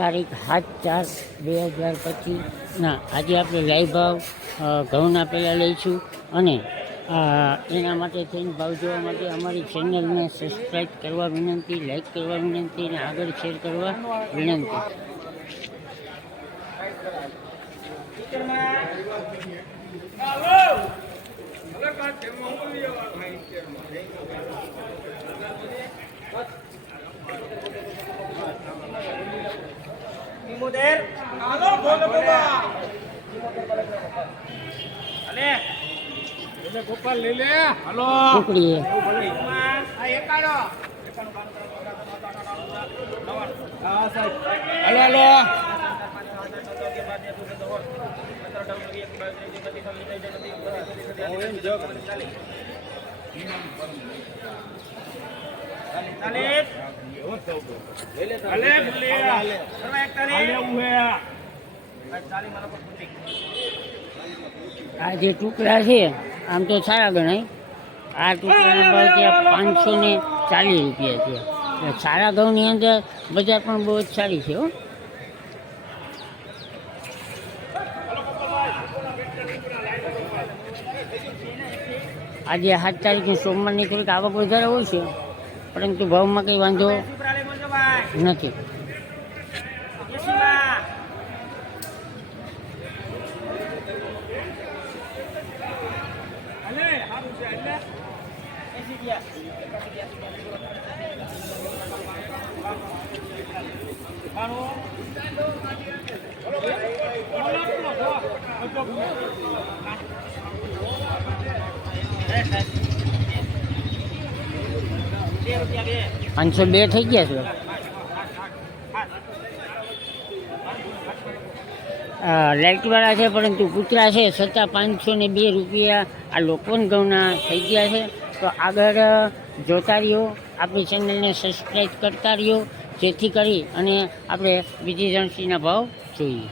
તારીખ સાત ચાર બે હજાર પચીસના આજે આપણે લાઈવ ભાવ ઘઉંના પહેલાં લઈશું અને એના માટે થઈને ભાવ જોવા માટે અમારી ચેનલને સબસ્ક્રાઈબ કરવા વિનંતી લાઈક કરવા વિનંતી અને આગળ શેર કરવા વિનંતી ઈમોતેર હાલો બોલો બાબા અલે એટલે ગોપાલ લઈ લે હાલો ટુકડીએ આ એકાડો હા સાહેબ હાલો હાલો ચાલીસ હાલે ભલે હાલે કરવા એક તારીખ ચાલી મારા પર ફૂટી આ જે ટુકડા છે આમ તો સારા ગણાય આ ટુકડાના ભાવ ત્યાં પાંચસો ને ચાલીસ રૂપિયા છે. સારા ઘઉંની અંદર બજાર પણ બહુ જ સારી છે, હો. આજે સાત તારીખની સોમવારની થોડીક આવક વધારે હોય છે, પરંતુ ભાવમાં કંઈ વાંધો નથી એસીમાં હાલે સારું છે એટલે એસી ગયા બે રૂપિયા બે પાંચસો બે થઈ ગયા છે. લાઇટવાળા છે, પરંતુ કૂતરા છે, છતાં પાંચસો ને બે રૂપિયા આ લોકોન ઘઉંના થઈ ગયા છે. તો આગળ જોતા રહ્યો. આપણી ચેનલને સબસ્ક્રાઈબ કરતા રહ્યો. જેથી કરી અને આપણે બીજી જણસીના ભાવ જોઈએ.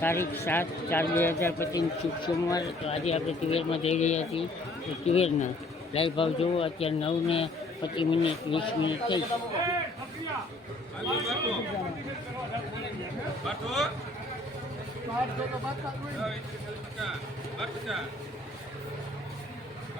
તારીખ સાત ચાર બે હજાર પચીસ, શુભ સોમવાર. તો આજે આપણે તુવેરમાં જઈ રહ્યા છીએ. તો તુવેરના લાઈવ ભાવ જોવો. અત્યારે નવ ને પચીસ મિનિટ, વીસ મિનિટ થઈ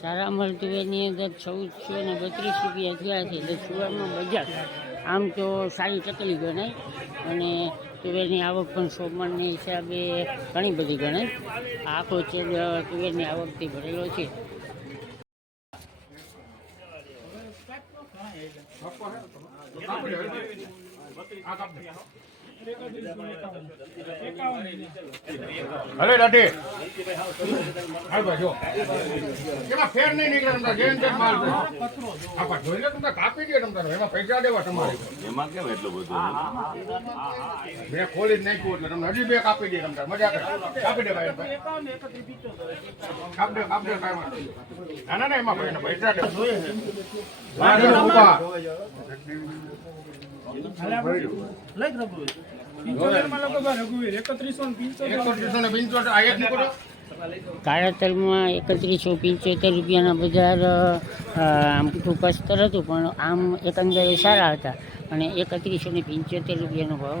સારા અમલ તુવેરની અંદર ચૌદસો ને બત્રીસ રૂપિયા થયા છે, એટલે સુરતમાં બજાર આમ તો સારી તકલીફ ગણાય અને તુવેરની આવક પણ સોમવારની હિસાબે ઘણી બધી ગણાય. આખો તુવેરની આવકથી ભરેલો છે. આપો હે આ કાપ અરે દાઢી. હાલ ભાઈ જો. એમાં ફેર નહીં નીકળે તમને જેમ તેમ માલ આપા જોઈ લે તમને કાપી દે તમને એમાં પૈસા દેવા તમારે. એમાં કેમ એટલું બધું? મેં ખોલી જ નાખ્યું એટલે તમને હજી બે કાપી દે તમને મજા કરે કાપી દે ભાઈ. ભાઈ. કાપ દે કાપ દે કાંઈ ના ના ના એમાં ભાઈ પૈસા દે. વાંધો ઊભા. એકત્રીસો પંચોતેર, રૂપિયાના બજાર આમ ટૂંક સ્તર હતું પણ આમ એકંદરે સારા હતા અને એકત્રીસો ને પંચોતેર રૂપિયાનો ભાવ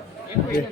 Yeah.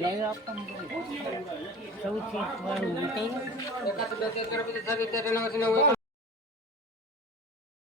લાઈવ